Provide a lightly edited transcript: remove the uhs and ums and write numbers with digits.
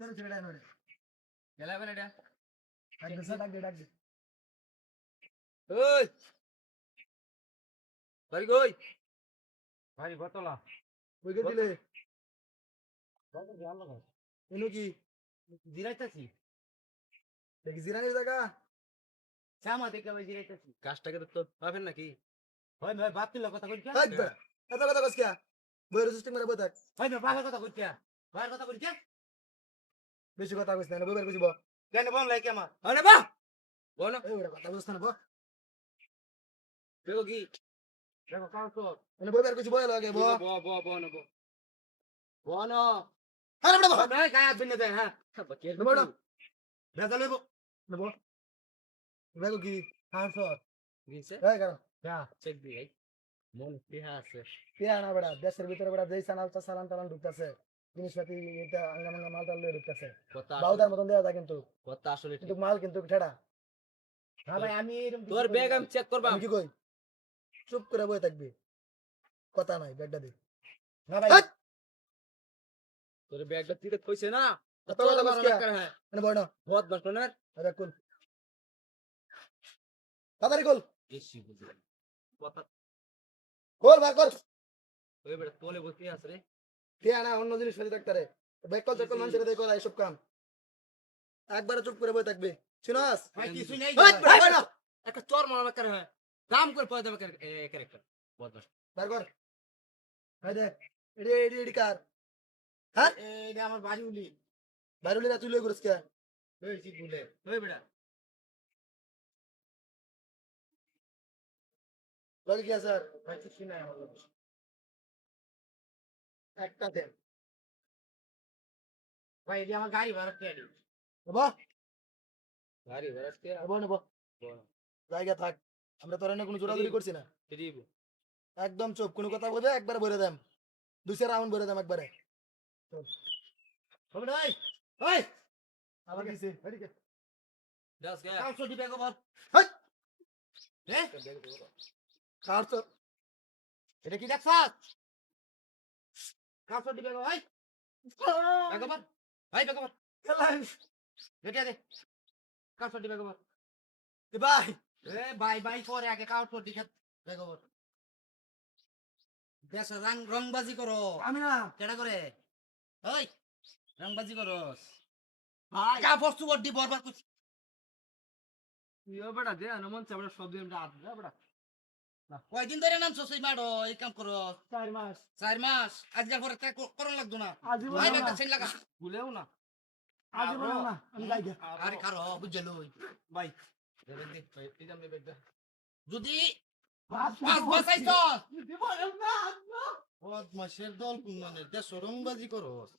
তোর ছেলেটা নড়ে গেলা বেলা এটা ডাক দে ওই বাড়ি কই ভাই বতলা কই গে দিলে বাজার গেল না এনো কি জিরাইতাছি দেখি জিরানির জায়গা চামা দেখে ভাই জিরাইতাছি গাছটাকে তো পাবেন নাকি ভাই ভাই বাপ তুলা কথা কইছা হাই বে এত কথা কস কিয়া বইরে সিস্টেম করে বই থাক ভাই ভাই বাবার কথা কইছা বাবার কথা কইছা বেশি কথা কইছ না বইবার কইছি ব কেন বল লাই কেমা আরে বাহ বলো এই ওরা কথা কইছ না ব দেখো কি দেখো কাউ তো এনে বইবার কইছি বই লাগে ব ব ব ব না ব ব না আরে বড় ব ভাই গায় বিনে দে হ্যাঁ বাকির বড় বেজা লইব নেব দেখো কি কাউ দিছে এই কারণ হ্যাঁ চেক দি ভাই মন পিহা আছে পিয়া না বড়া দেশের ভিতরে বড়া যেই সানাল চালান টালান ঢুকতাছে জিনিসপাতি এটা আঙ্গামাঙ্গা মাল টাল লয়ে ঢুকতাছে কথা বাউদার মতন দেয়া যায় কিন্তু কথা আসলে ঠিক কিন্তু মাল কিন্তু ঠেড়া হ্যাঁ ভাই আমি এরকম তোর ব্যাগ আমি চেক করবা আমি কি কই চুপ করে বই থাকবি কথা নাই ব্যাগটা দে না ভাই হাট! তোর ব্যাগটা তিরে কইছে না এত কথা কস কিয়া? হ্যাঁ এনে বই না বহুত বাসনের আরে কুল তাড়াতাড়ি কল বেশি বুঝি কথা কল বার কর ওই বেটা তোলে বসে আছে রে পিয়া না অন্য জিনিস ফেলে থাকতারে ব্যাগ কল চেক মানুষের দেই করা এইসব কাম একবারে চুপ করে বই থাকবি চিনাস ভাই কিছু নাই হাট! বই না একটা চোর মারা করে হ্যাঁ দাম করে পয়দা ক্যারেক্টার বহুত বাস বার কর হাই দে এডি এডি এডি কার হ্যাঁ এটা আমার বাড়ি উলি বাইরুলি না তুই লই করিস কে হইছি গুলে ওই বেটা লগে কি আছে আর ভাই কিছু নাই আমার লগে। একটা দে ভাই এটা আমার গাড়ি ভাড়া কে দি নেব গাড়ি বেরাতে নেব নেব জায়গা থাক আমরা তোর এনে কোনো জোরাজুরি করছি না দিব একদম চুপ কোনো কথা বলবে একবারে ভরে দেম দুই চার রাউন্ড ভরে দেম একবারে হবে না ভাই ওই আবার কিছে এদিকে দাস গে কাউ ছুটি ব্যাগ বল হাই হ্যাঁ কার তো এটা কি দেখছাস কাউ ছুটি ব্যাগ ভাই ব্যাগ বল ভাই ব্যাগ বল দেখে দে কাউ ছুটি ব্যাগ বল ভাই এ ভাই ভাই পরে আগে কাউ ছুটি ব্যাগ বল দেশ রংবাজি করো আমি না কেডা করে ওই রংবাজি করস ভাই যা বস্তু বড্ডি বরবাদ করছিস ইও বেটা দে না মন চাবড়া সব দিন রাত দে বেটা কয়দিন ধরে নামছো সেই মাডো এই কাম করো 4 মাস 4 মাস আজকাল পরে তাই করন লাগতো না আজীবন ভাই না ব্যাগটা ছেড়ে লাগা ভুলেও না আজীবন না আমি যাই গে আরে কারো বুঝলো ভাই দেবেন দি ভাই এই জামলে বেটা যদি বাস পাঁচ বসাইছো দিব না বদমাশের দল মানে দেশ রংবাজি করস